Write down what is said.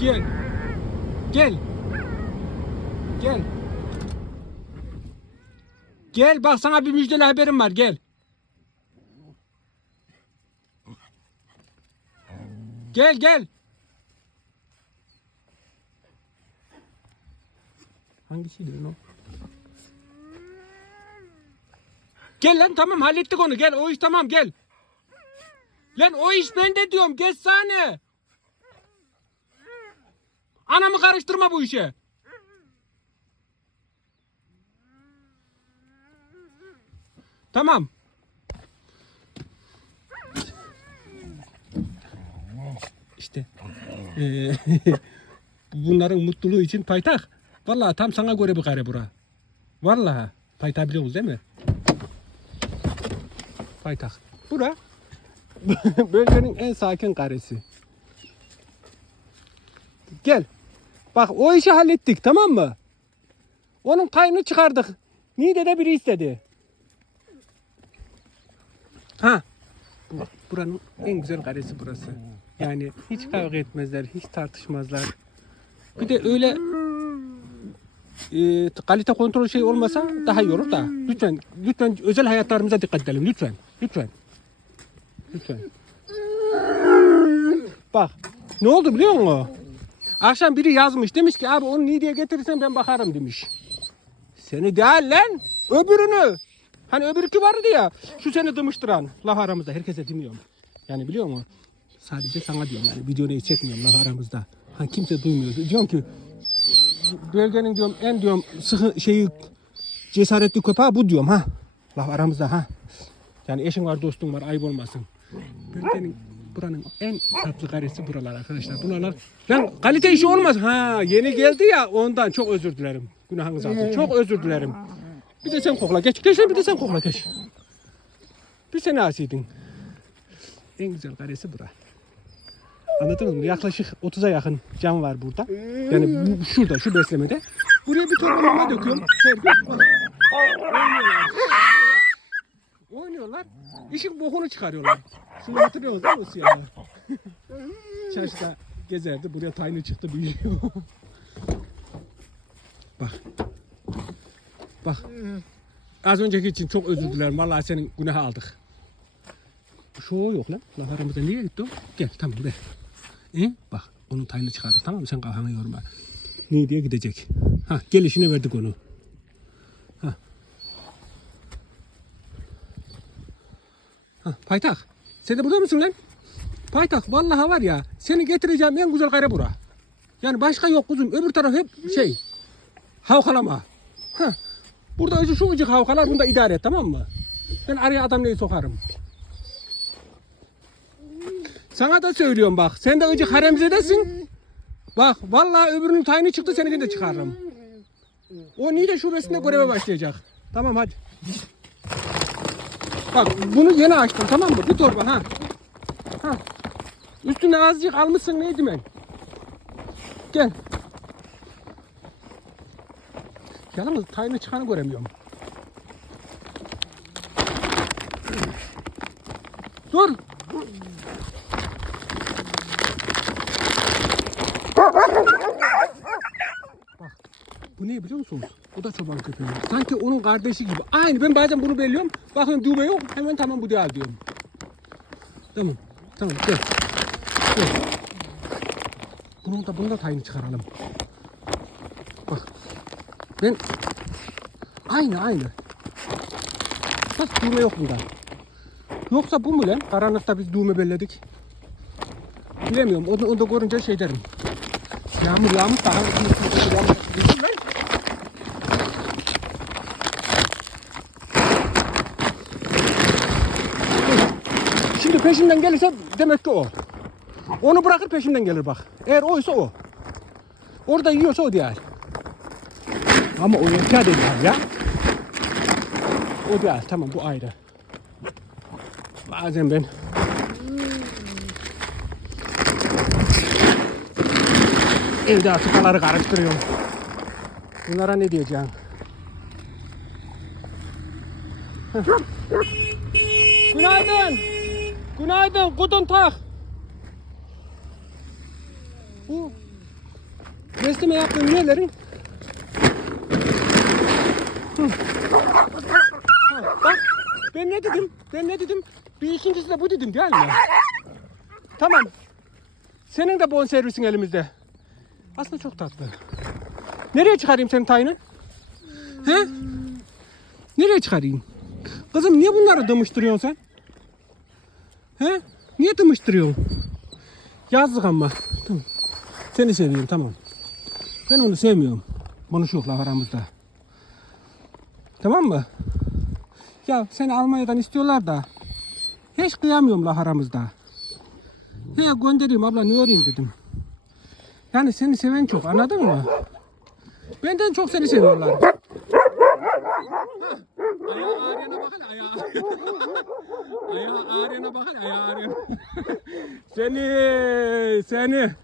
Gel. Gel. Gel. Gel bak sana bir müjdeli haberim var gel. Gel gel. Hangisiydi o? Gel lan tamam hallettik onu gel o iş tamam gel. Lan o iş bende diyorum geç sahne. Anamı karıştırma bu işe. Tamam. İşte eee, bunların mutluluğu için paytak. Vallahi tam sana göre bir kare bura. Vallahi paytak biliyorsunuz değil mi? Paytak. Bura bölgenin en sakin karesi. Gel. Bak o işi hallettik tamam mı? Onun payını çıkardık. Niğde'de biri istedi. Ha. Bak buranın en güzel karesi burası. Yani hiç kavga etmezler, hiç tartışmazlar. Bir de öyle e, kalite kontrol şey olmasa daha iyi olur da. Lütfen, lütfen özel hayatlarımıza dikkat edelim. Lütfen, lütfen. Lütfen. Bak, ne oldu biliyor musun? Akşam biri yazmış demiş ki abi onu niye diye getirirsen ben bakarım demiş. Seni değil lan öbürünü. Hani öbürkü vardı ya şu seni dımıştıran laf aramızda herkese demiyorum. Yani biliyor musun? Sadece sana diyorum yani videoyu çekmiyorum laf aramızda. Ha kimse duymuyor. Diyorum ki bölgenin diyorum en diyorum sıkı şeyi cesaretli köpeği bu diyorum ha. Laf aramızda ha. Yani eşin var dostun var ayıp olmasın. Bölgenin buranın en tatlı karesi buralar arkadaşlar. Buralar lan kalite işi olmaz. Ha yeni geldi ya ondan çok özür dilerim. Günahınızı aldım. Çok özür dilerim. Bir de sen kokla geç. Geç lan bir de sen kokla geç. Bir sen asiydin. En güzel karesi bura. Anladınız mı? Yaklaşık 30'a yakın cam var burada. Yani bu, şurada şu beslemede. Buraya bir torba mama döküyorum. Her gün. Oynuyorlar. İşin bokunu çıkarıyorlar. Şunu hatırlıyorsunuz değil mi o siyahı? Çarşıda gezerdi. Buraya tayını çıktı büyüyor. Bak. Bak. Az önceki için çok özür dilerim. Vallahi senin günahı aldık. Şu yok lan. Laf aramızda niye gitti o? Gel tamam ver. İyi bak onun tayını çıkardık tamam mı? Sen kafanı yorma. Niye diye gidecek. Ha gelişine verdik onu. Ha paytak. Sen de burada mısın lan? Paytak vallahi var ya seni getireceğim en güzel kare bura. Yani başka yok kuzum. Öbür taraf hep şey. Havkalama. Ha. Burada ucu şu ucuk havkalar bunda idare et tamam mı? Ben araya adam neyi sokarım. Sana da söylüyorum bak. Sen de ıcık haremzedesin. Bak vallahi öbürünün tayini çıktı seninkini de çıkarırım. O Niğde şubesinde göreve başlayacak. Tamam hadi. Bak bunu yeni açtım tamam mı? Bir torba ha. Ha. Üstüne azıcık almışsın neydi ben? Gel. Yalnız tayını çıkanı göremiyorum. Dur. Bak. Bu ne biliyor musunuz? Bu da çoban köpeği. Sanki onun kardeşi gibi. Aynı ben bazen bunu belliyorum. Bakın düğme yok. Hemen tamam bu değil diyorum. Tamam. Tamam gel. Gel. Bunun da bunu da tayını çıkaralım. Bak. Ben aynı aynı. Bak düğme yok bunda. Yoksa bu mu lan? Karanlıkta biz düğme belledik. Bilemiyorum. Onu, onu da görünce şey derim. Yağmur yağmış da hangi yağmur yağmur bildim lan. Şimdi peşimden gelirse demek ki o. Onu bırakır peşimden gelir bak. Eğer oysa o. Orada yiyorsa o değil. Ama o de değil ya. O değil tamam bu ayrı. Bazen ben evde atıkaları karıştırıyorum. Bunlara ne diyeceğim? Günaydın. Günaydın. Guten Tag. Bu besleme Hı. Ha, Bak ben ne dedim? Ben ne dedim? Bir ikincisi de bu dedim değil mi? Tamam. Senin de bon servisin elimizde. Aslında çok tatlı. Nereye çıkarayım senin tayını? He? Nereye çıkarayım? Kızım niye bunları dımıştırıyorsun sen? He? Niye dımıştırıyorsun? Yazdık ama. Tamam. Seni seviyorum tamam. Ben onu sevmiyorum. Konuşuyorlar aramızda. Tamam mı? Ya seni Almanya'dan istiyorlar da. Hiç kıyamıyorum la aramızda. He göndereyim abla ne öreyim dedim. Yani seni seven çok anladın mı? Benden çok seni seviyorlar. જાય ને?